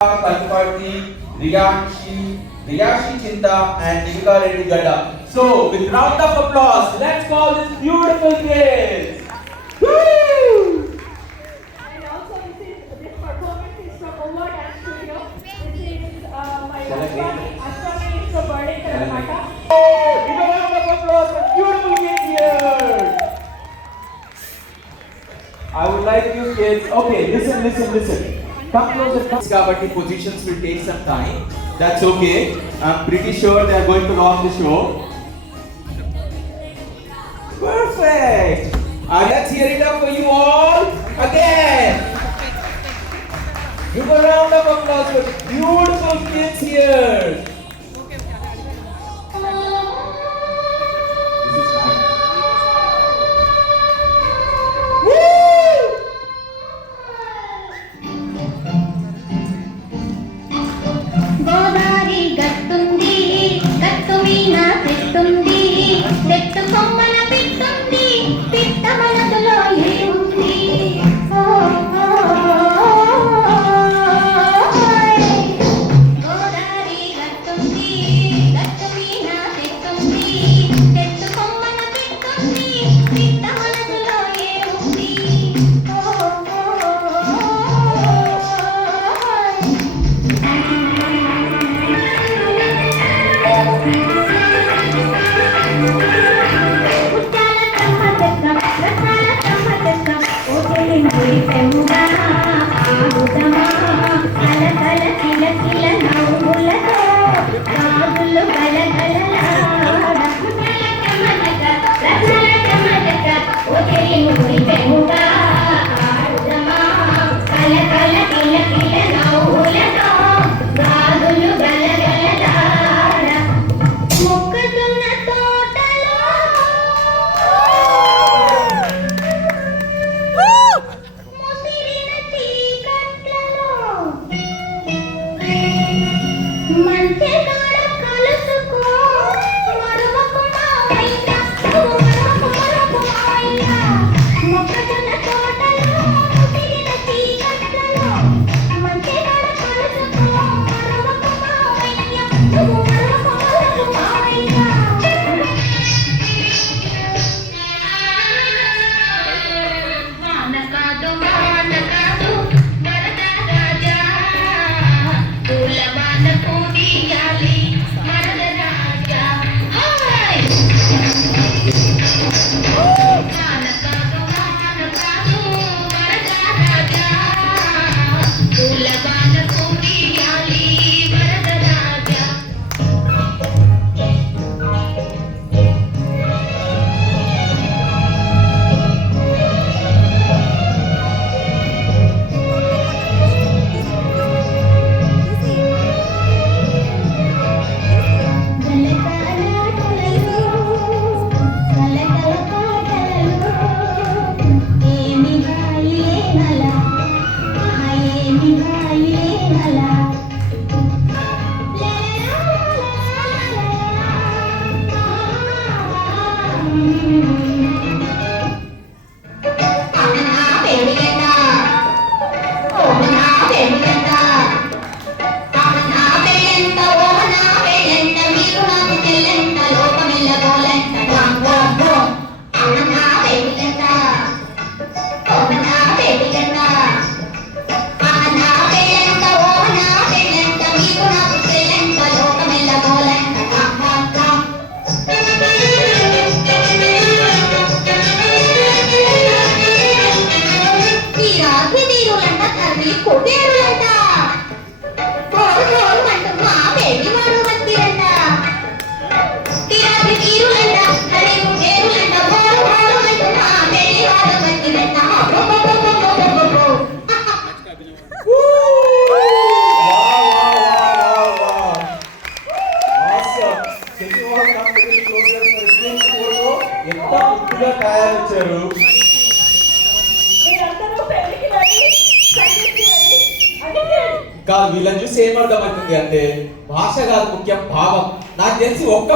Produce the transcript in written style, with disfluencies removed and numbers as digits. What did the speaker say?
Kalpati, Riyashi Chinta, and Nivika Reddy Gada. So, with round of applause, let's call this beautiful kids. Woo! And also, this performance is from Over Dance Studio. This is my Aswani is from Burning Karamata. Give a round of applause for beautiful kids here. I would like you kids. Okay, listen. Come closer. Kabatti positions will take some time. That's okay. I'm pretty sure they are going to rock the show. Perfect. Let's hear it up for you all again. Give a round of applause for beautiful kids here. Godari గట్టుంది గట్టు మీన పెట్టుంది పెట్టు కొమ్మన పెట్టుంది పిట్ట మనదులో ఏముంది గోదారి గట్టుంది గట్టు మీన పెట్టుంది పెట్టు కొమ్మన పెట్టుంది పిట్ట మనదులో ఏముంది ఎంత ముద్దుగా తయారొచ్చారు. కాదు వీళ్ళని చూసి ఏమర్థమవుతుంది అంటే భాష కాదు ముఖ్యం భావం. నాకు తెలిసి ఒక్క